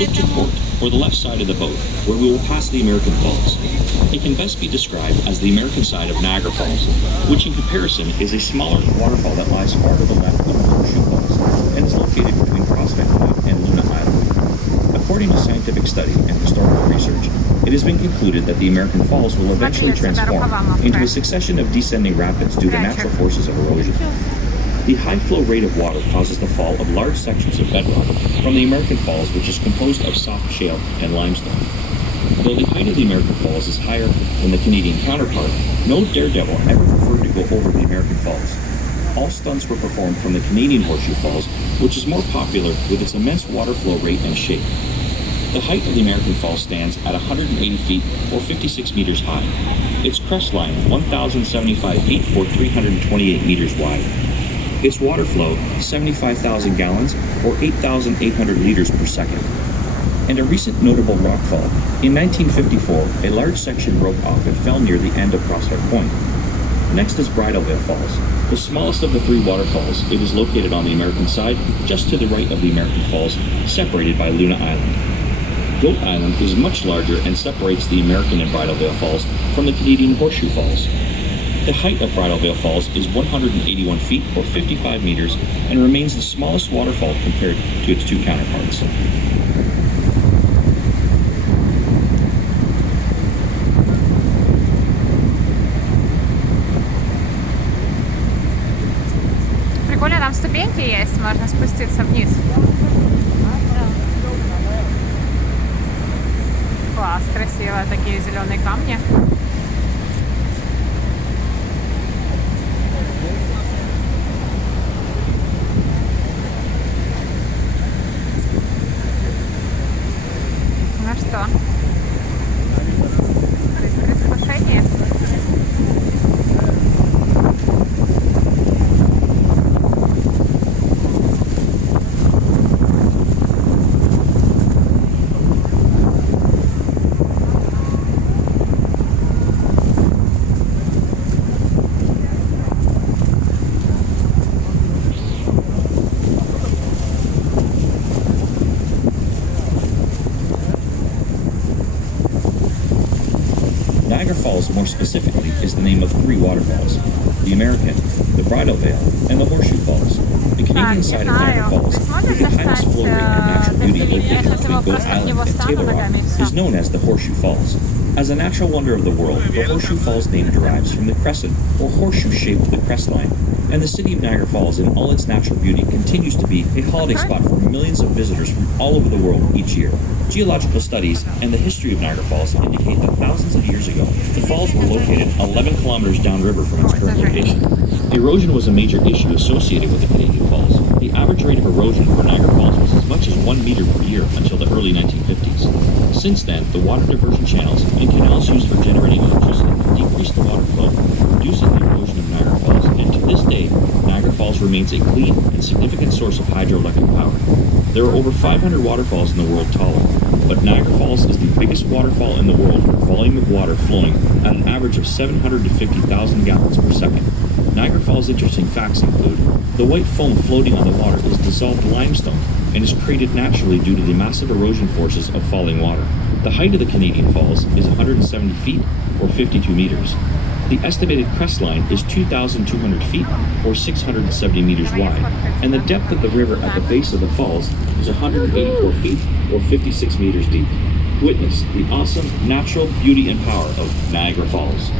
Look to port, or the left side of the boat, where we will pass the American Falls. It can best be described as the American side of Niagara Falls, which in comparison is a smaller waterfall that lies far to the left of the Horseshoe Falls and is located between Prospect Point and Luna Island. According to scientific study and historical research, it has been concluded that the American Falls will eventually transform into a succession of descending rapids due to natural forces of erosion. The high flow rate of water causes the fall of large sections of bedrock from the American Falls, which is composed of soft shale and limestone. Though the height of the American Falls is higher than the Canadian counterpart, no daredevil ever preferred to go over the American Falls. All stunts were performed from the Canadian Horseshoe Falls, which is more popular with its immense water flow rate and shape. The height of the American Falls stands at 180 feet or 56 meters high. Its crest line 1,075 feet or 328 meters wide. Its water flow 75,000 gallons or 8,800 liters per second. And a recent notable rockfall. In 1954, a large section broke off and fell near the end of Prospect Point. Next is Bridal Veil Falls. The smallest of the three waterfalls, it is located on the American side, just to the right of the American Falls, separated by Luna Island. Goat Island is much larger and separates the American and Bridal Veil Falls from the Canadian Horseshoe Falls. The height of Bridal Veil Falls is 181 feet or 55 meters and remains the smallest waterfall compared to its two counterparts. Прикольно, там ступеньки есть, можно спуститься вниз. Класс, красиво, такие зеленые камни. Ну что, предвкушение. Niagara Falls, more specifically, is the name of three waterfalls: the American, the Bridal Veil, and the Horseshoe Falls. The Canadian side of Niagara Falls, with the highest flow rate and natural beauty located between Goat Island and Table Rock, is known as the Horseshoe Falls. As a natural wonder of the world, the Horseshoe Falls name derives from the crescent, or horseshoe shape of the crest line, and the city of Niagara Falls, in all its natural beauty, continues to be a holiday spot for millions of visitors from all over the world each year. Geological studies and the history of Niagara Falls indicate that thousands of years ago, the falls were located 11 kilometers downriver from its current location. Erosion was a major issue associated with the Canadian Falls. The average rate of erosion for Niagara Falls was as much as 1 meter per year until the early 1950s. Since then, the water diversion channels and canals used for generating electricity decreased the water flow, reducing the erosion of Niagara Falls, and to this day, Niagara Falls remains a clean and significant source of hydroelectric power. There are over 500 waterfalls in the world total, but Niagara Falls is the biggest waterfall in the world for volume of water flowing at an average of 750,000 gallons per second. Niagara Falls' interesting facts include: the white foam floating on the water is dissolved limestone and is created naturally due to the massive erosion forces of falling water. The height of the Canadian Falls is 170 feet or 52 meters. The estimated crest line is 2,200 feet or 670 meters wide, and the depth of the river at the base of the falls is 184 feet or 56 meters deep. Witness the awesome natural beauty and power of Niagara Falls.